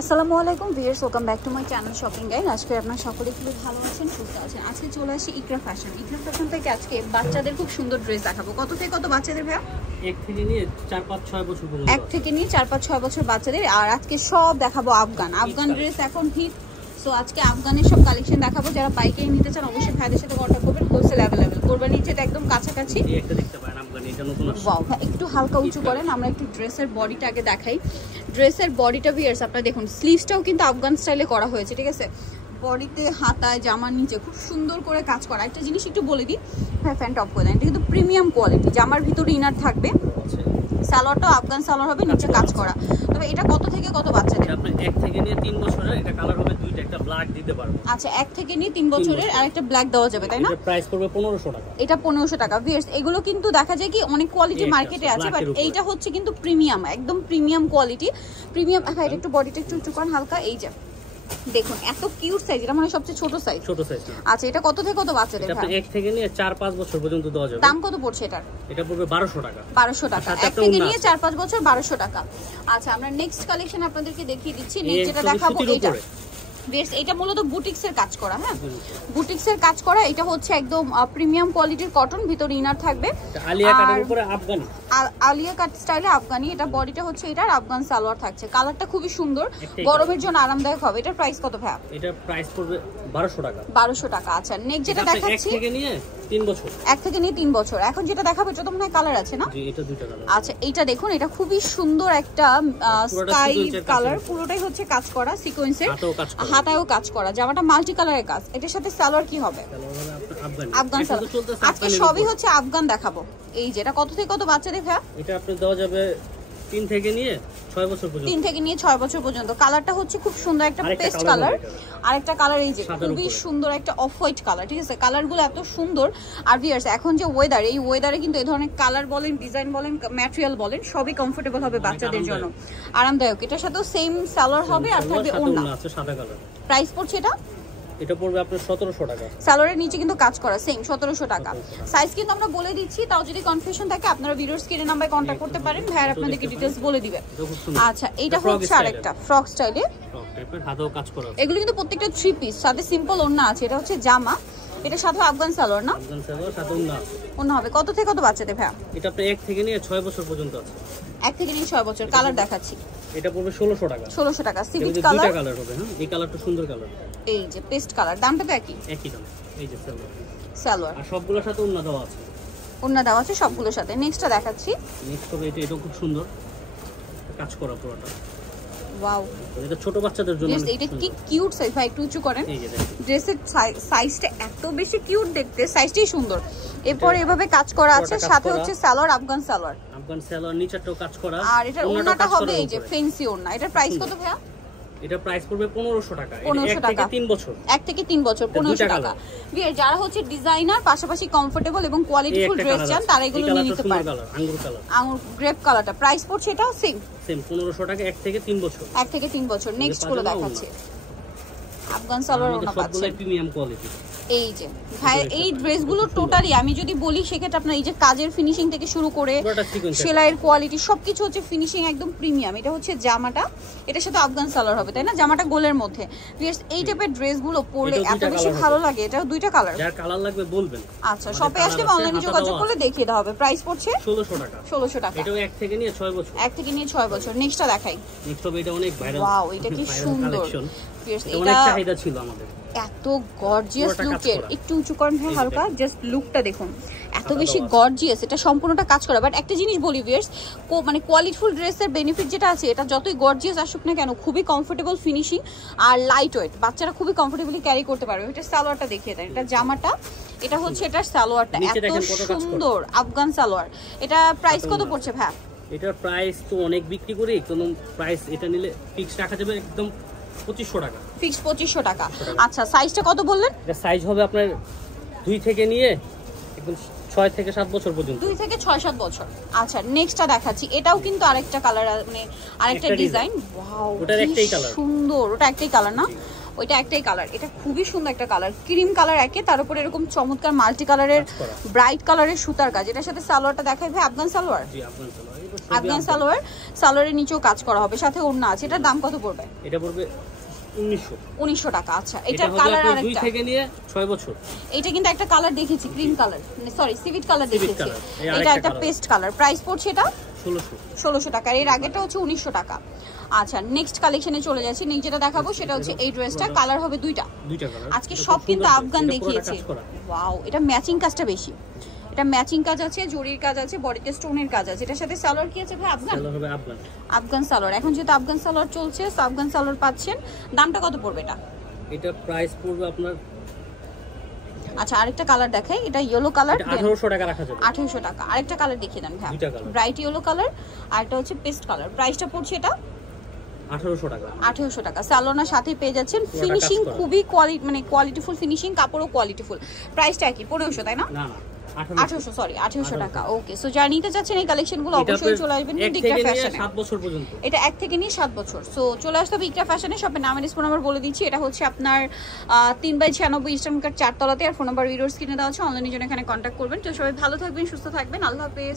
আসসালামু আলাইকুম viewers, welcome back to my channel shopping guide. আজকে আপনারা সকলে খুব ভালো আছেন, সুস্থ আছেন। আজকে চলে আসি ইকরা ফ্যাশন থেকে আজকে বাচ্চাদের খুব সুন্দর ড্রেস দেখাবো। কত থেকে কত বাচ্চাদের ভাইয়া? 1 থেকে নিয়ে 4-5-6 বছর পর্যন্ত। 1 থেকে নিয়ে 4-5-6 বছর বাচ্চাদের। আর আজকে সব দেখাবো আফগান ড্রেস এখন হিট। সো আজকে আফগানের সব কালেকশন দেখাবো। যারা পাইকারি নিতে চান অবশ্যই ভাইদের সাথে কন্টাক্ট করবেন। হোলসেল অ্যাভেলেবল করবেন, নিচে একদম কাছাকাছি। এই একটা দেখতে পারেন আফগান, এটা নতুন আসছে। ওয়াও, একটু হালকা উঁচু করেন, আমরা একটু ড্রেসের বডিটা আগে দেখাই। ড্রেসের বডিটা ভিউয়ার্স আপনারা দেখুন, স্লিভসটাও কিন্তু আফগান স্টাইলে করা হয়েছে, ঠিক আছে? বডিতে, হাতায়, জামার নিচে খুব সুন্দর করে কাজ করা। একটা জিনিস একটু বলে দিই, হ্যাঁ ফ্যান টপ করে দেন, এটা কিন্তু প্রিমিয়াম কোয়ালিটি। জামার ভিতরে ইনার থাকবে, সালোয়ারটাও আফগান সালোয়ার হবে, নিচে কাজ করা। তবে এটা কত থেকে কত বাচ্চাদের? আপনি 1 থেকে নিয়ে 3 বছরের, এটা কালার হবে দুইটা, একটা ব্ল্যাক দিতে পারবো। আচ্ছা, 1 থেকে নিয়ে 3 বছরের আর একটা ব্ল্যাক দেওয়া যাবে, তাই না? এটা প্রাইস পড়বে 1500 টাকা। এটা 1500 টাকা। ভিউয়ার্স এগুলো কিন্তু দেখা যায় কি অনেক কোয়ালিটি মার্কেটে আছে, বাট এইটা হচ্ছে কিন্তু প্রিমিয়াম, একদম প্রিমিয়াম কোয়ালিটি। প্রিমিয়াম। হ্যাঁ, এটা একটু বডিটা একটু করেন হালকা। এই যে দেখুন এত কিউট সাইজ, এটা মানে সবচেয়ে ছোট সাইজ। আচ্ছা, এটা কত থেকে কত বাচ্চাদের? এটা 1 থেকে নিয়ে 4-5 বছর পর্যন্ত দেওয়া যাবে। দাম কত পড়ছে এটার? এটা পড়বে 1200 টাকা। 1200 টাকা। 1 থেকে নিয়ে 4-5 বছর 1200 টাকা। আচ্ছা, আমরা নেক্সট কালেকশন আপনাদেরকে দেখিয়ে দিচ্ছি। নেক্সট যেটা দেখাবো এটা বেশ, এটা মূলত বুটিক্সের কাজ করা। হ্যাঁ, বুটিক্সের কাজ করা। এটা হচ্ছে একদম প্রিমিয়াম কোয়ালিটির কটন, ভিতরে ইনার থাকবে। আলিয়া কাটের উপরে আফগানি, আলিয়া কাট স্টাইলে আফগানি। এটা বডিটা হচ্ছে এটার আফগান সালোয়ার থাকছে। কালারটা খুবই সুন্দর, গরমের জন্য আরামদায়ক হবে। এটার প্রাইস কত ভাই? এটা প্রাইস পড়বে 1200 টাকা। 1200 টাকা। আচ্ছা, নেক্সট যেটা দেখাচ্ছি 1 থেকে নিয়ে 3 বছর। 1 থেকে নিয়ে 3 বছর। এখন যেটা দেখাবো এটা তো মনে হয় কালার আছে না? জি, এটা দুইটা কালার। আচ্ছা, এটা দেখুন, এটা খুবই সুন্দর একটা স্কাই কালার, পুরোটাই হচ্ছে কাজ করা সিকোয়েন্সের, হাতায়ও কাজ করা। জামাটা মাল্টি কালারের কাজ। এটার সাথে সালোয়ার কি হবে? আফগান সালোয়ার। আজকে সবই হচ্ছে আফগান দেখাবো। এই যে এটা কত থেকে কত বাচ্চাদের ভাই? এটা আপনি দেওয়া যাবে 3 থেকে নিয়ে 6 বছর পর্যন্ত। 3 থেকে নিয়ে 6 বছর পর্যন্ত। কালারটা হচ্ছে খুব সুন্দর একটা পেস্ট কালার। আরেকটা কালার এই যে খুবই সুন্দর একটা অফ হোয়াইট কালার, ঠিক আছে? কালারগুলো এত সুন্দর। আর ভিউয়ার্স এখন যে ওয়েদার, এই ওয়েদারে কিন্তু এই ধরনের কালার বলেন, ডিজাইন বলেন, ম্যাটেরিয়াল বলেন, সবই কমফোর্টেবল হবে বাচ্চাদের জন্য, আরামদায়ক। এটার সাথেও সেম সালোয়ার হবে আর থাকবে ওড়না। সাদা কালার। প্রাইস পড়ছে এটা পড়বে আপনার 1700 টাকা। সালোয়ারের নিচে কিন্তু কাজ করা, সেম 1700 টাকা। সাইজ কিন্তু আমরা বলে দিচ্ছি, তাও যদি কনফিউশন থাকে আপনারা ভিডিওর স্ক্রিনে নাম্বারে কন্টাক্ট করতে পারেন, ভাইয়ার আপনাদেরকে ডিটেইলস বলে দিবে। আচ্ছা, এটা হচ্ছে আরেকটা ফ্রক স্টাইলে, ফ্রক টাইপের, হাতেও কাজ করা। এগুলো কিন্তু প্রত্যেকটা 3 পিস, সাথে সিম্পল ওড়না আছে। এটা হচ্ছে জামা, এটা সাথে আফগান সালোয়ার না? আফগান সালোয়ার সাথে ওড়না হবে। কত থেকে কত বাচ্চাদের ভাইয়া? এটা আপনি 1 থেকে নিয়ে 6 বছর পর্যন্ত আছে। 1 থেকে নিয়ে 6 বছর। কালার দেখাচ্ছি। এটা পড়বে 1600 টাকা। 1600 টাকা। Civic colour. দুটো কালার হবে। হ্যাঁ, এই কালারটা সুন্দর কালার। এই যে পেস্ট কালার। দামটা তো একই দাম। এই যে সালোয়ার আর সবগুলোর সাথে ওড়না দেওয়া আছে। ওড়না দেওয়া আছে সবগুলোর সাথে। নেক্সটটা দেখাচ্ছি। নেক্সট হবে এটা খুব সুন্দর কাজ করা পুরোটা। ওয়াও, এটা ছোট বাচ্চাদের জন্য। এটা কি কিউট সাইজ ভাই, একটু উঁচু করেন। ড্রেসের সাইজটা এত বেশি কিউট দেখতে, সাইজটাই সুন্দর। এরপর এভাবে কাজ করা আছে, সাথে হচ্ছে সালোয়ার আফগান সালোয়ার। আফগান সালোয়ার নিচেরটাও কাজ করা। আর এটার ওড়নাটা হবে এই যে ফেন্সি ওড়না। এটার প্রাইস কত ভাইয়া? এটা প্রাইস পড়বে 1500 টাকা। 1500 টাকা। 1 থেকে 3 বছর। 1 থেকে 3 বছর 1500 টাকা। বিয়ার যারা হচ্ছে ডিজাইনার পাশাপাশি কমফোর্টেবল এবং কোয়ালিটিফুল ড্রেস চান তারা এগুলো নিয়ে নিতে পারেন। আঙ্গুর গ্রেপ কালারটা প্রাইস পড়ছে এটাও সেম 1500 টাকা। 1 থেকে 3 বছর। 1 থেকে 3 বছর। নেক্সট গুলো দেখাচ্ছি। আফগান সালোয়ার ওড়না পাচ্ছেন, সবগুলো প্রিমিয়াম কোয়ালিটি। এই যে ভাই, এই ড্রেসগুলো টোটালি আমি যদি বলি সেক্ষেত্রে আপনার এই যে কাজের ফিনিশিং থেকে শুরু করে সেলাইয়ের কোয়ালিটি সবকিছু হচ্ছে ফিনিশিং একদম প্রিমিয়াম। এটা হচ্ছে জামাটা, এটার সাথে আফগান সালোয়ার হবে, তাই না? জামাটা গোলের মধ্যে। এই টাইপের ড্রেসগুলো পরলে এত বেশি ভালো লাগে। এটাও দুইটা কালার। যার কালার লাগবে বলবেন। আচ্ছা, শপে আসলে অনলাইনে যোগাযোগ করলে দেখিয়ে দেওয়া হবে। প্রাইস পড়ছে 1600 টাকা। 1600 টাকা। এটাও 1 থেকে নিয়ে 6 বছর। 1 থেকে নিয়ে 6 বছর। নেক্সটটা দেখাই। নেক্সট হবে এটা অনেক ভাইরাল। ওয়াও, এটা কি সুন্দর। এটা অনেক চাহিদা ছিল আমাদের। এত গর্জিয়াস লুকের, একটু উঁচু করেন ভাই হালকা, জাস্ট লুকটা দেখুন এত বেশি গর্জিয়াস। এটা সম্পূর্ণটা কাজ করা। বাট একটা জিনিস বলি ভিউয়ার্স, মানে কোয়ালিটিফুল ড্রেসের বেনিফিট যেটা আছে, এটা যতই গর্জিয়াস আসুক না কেন খুবই কমফোর্টেবল ফিনিশিং আর লাইট ওয়েট, বাচ্চারা খুবই কমফোর্টেবলি ক্যারি করতে পারবে। এটা সালোয়ারটা দেখিয়ে দেন। এটা জামাটা, এটা হচ্ছে এটার সালোয়ারটা এত সুন্দর আফগান সালোয়ার। এটা প্রাইস কত পড়ছে ভাই? এটার প্রাইস তো অনেক বিক্রি করি, কোন প্রাইস এটা নিলে ফিক্স রাখা যাবে একদম 2500 টাকা। ফিক্স 2500 টাকা। আচ্ছা, সাইজটা কত বললেন? এটা সাইজ হবে আপনার 2 থেকে নিয়ে একদম 6 থেকে 7 বছর পর্যন্ত। 2 থেকে 6-7 বছর। আচ্ছা, নেক্সটটা দেখাচ্ছি। এটাও কিন্তু আরেকটা কালার, মানে আরেকটা ডিজাইন। ওয়াও, ওটার একটাই কালার। সুন্দর। ওটা একটাই কালার না? ওইটা একটাই কালার। এটা খুবই সুন্দর একটা কালার, ক্রিম কালার একে, তার উপরে এরকম চমৎকার মাল্টি কালারের ব্রাইট কালারের সুতার কাজ। এটার সাথে সালোয়ারটা দেখাই ভাই আফগান সালোয়ার। জি, আফগান সালোয়ার। আফগান সালোয়ার, সালোয়ারের নিচেও কাজ করা হবে, সাথে ওড়না আছে। এটার দাম কত পড়বে? এটা পড়বে 1900 টাকা। আচ্ছা, এটার কালার আরেকটা 2 থেকে নিয়ে 6 বছর। এটা কিন্তু একটা কালার দেখেছি, ক্রিম কালার, সরি সিভিট কালার দেখেছি। এটা একটা পেস্ট কালার। প্রাইস পড়ছে এটা 1600 টাকা। এর আগেটা হচ্ছে 1900 টাকা। আচ্ছা, নেক্সট কালেকশনে চলে যাচ্ছি। নেক্সট যেটা দেখাবো সেটা হচ্ছে এই ড্রেসটা, কালার হবে দুইটা কালার। আজকে সব কিন্তু আফগান দেখিয়েছি। ওয়াও, এটা ম্যাচিং কাজটা বেশি। এটা ম্যাচিং কাজ আছে, জরির কাজ আছে, বডিতে স্টোনের কাজ আছে। এটার সাথে সালোয়ার কি আছে ভাই? আফগান সালোয়ার। এখন যেহেতু আফগান সালোয়ার চলছে, আফগান সালোয়ার পাচ্ছেন। দামটা কত পড়বে এটা? এটা প্রাইস পড়বে আপনার, আচ্ছা আরেকটা কালার দেখাই, এটা ইয়েলো কালার, 1800 টাকা রাখা যাবে। 1800 টাকা। আরেকটা কালার দেখিয়ে দেন ভাই, ব্রাইট ইয়েলো কালার, আর এটা হচ্ছে পেস্ট কালার। প্রাইসটা পড়ছে এটা 1800 টাকা। 1800 টাকা। সালোনার সাথে পেয়ে যাচ্ছেন। ফিনিশিং খুবই কোয়ালিটিফুল ফিনিশিং, কাপড়ও কোয়ালিটিফুল। প্রাইসটা কি? 1500 তাই না? না না 1800 টাকা। ওকে, সো যারা নিতে চাচ্ছেন এই কালেকশনগুলো অবশ্যই চলে আসবেন ইকরা ফ্যাশনে। 7 বছর পর্যন্ত এটা 1 থেকে নিয়ে 7 বছর। সো চলে আসতে হবে ইকরা ফ্যাশনে। শপের নাম আর ফোন নাম্বার বলে দিচ্ছি। এটা হচ্ছে আপনার 3/96 ইস্টার্ন মার্কেট 4 তলাতে। আর ফোন নাম্বার ভিডিওর স্ক্রিনে দেওয়া আছে। অনলাইনের জন্য এখানে কন্ট্যাক্ট করবেন। তো সবাই ভালো থাকবেন, সুস্থ থাকবেন। আল্লাহ হাফেজ।